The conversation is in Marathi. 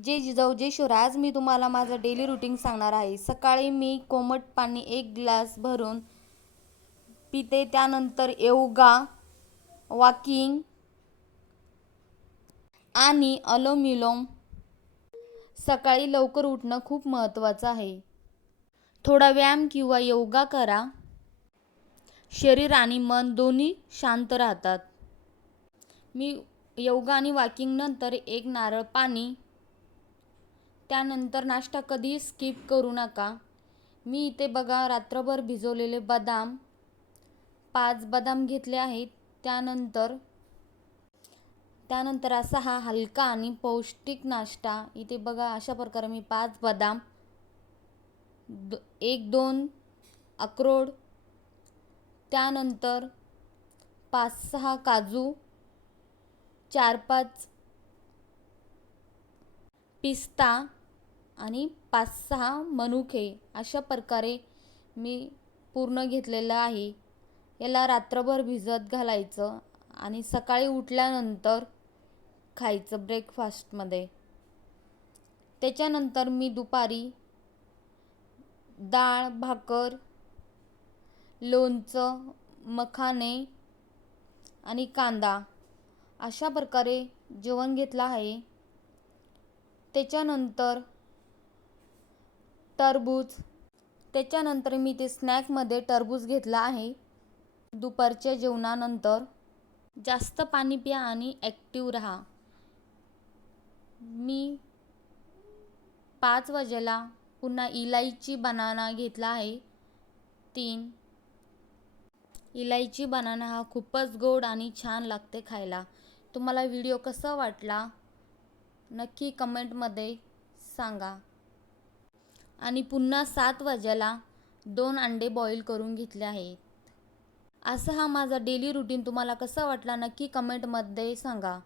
जय जिजाऊ जय शिवराय. आज मी तुम्हाला माझं डेली रुटीन सांगणार आहे. सकाळी मी कोमट पाणी 1 ग्लास भरून पिते. त्यानंतर योगा, वॉकिंग आणि अनुलोम. सकाळी लवकर उठणं खूप महत्त्वाचं आहे. थोडा व्यायाम किंवा योगा करा. शरीर आणि मन दोन्ही शांत राहतात. मी योगा आणि वॉकिंग नंतर 1 नारळ पाणी. त्यानंतर नाश्ता कधीही स्किप करू नका. मी इथे बघा रात्रभर भिजवलेले बदाम 5 बदाम घेतले आहेत. त्यानंतर असा हा हलका आणि पौष्टिक नाश्ता. इथे बघा अशा प्रकारे मी 5 बदाम, 1-2 अक्रोड, त्यानंतर 5-6 काजू, 4-5 पिस्ता आणि 5-6 मनुके अशा प्रकारे मी पूर्ण घेतलेलं आहे. याला रात्रभर भिजत घालायचं आणि सकाळी उठल्यानंतर खायचं ब्रेकफास्टमध्ये. त्याच्यानंतर मी दुपारी डाळ, भाकर, लोणचं, मखाने आणि कांदा अशा प्रकारे जेवण घेतलं आहे. त्याच्यानंतर टरबूज. त्याच्यानंतर मी ते स्नॅकमध्ये टरबूज घेतला आहे. दुपारच्या जेवणानंतर जास्त पाणी प्या आणि ॲक्टिव्ह राहा. मी 5 वाजेला पुन्हा इलायची बनाना घेतला आहे 3. इलायची बनाना हा खूपच गोड आणि छान लागते खायला. तुम्हाला व्हिडिओ कसा वाटला नक्की कमेंटमध्ये सांगा. आणि पुन्हा 7 वाजेला 2 अंडे बॉईल करून घेतले आहेत. असा हा माझा डेली रुटीन तुम्हाला कसा वाटला नक्की कमेंटमध्ये सांगा.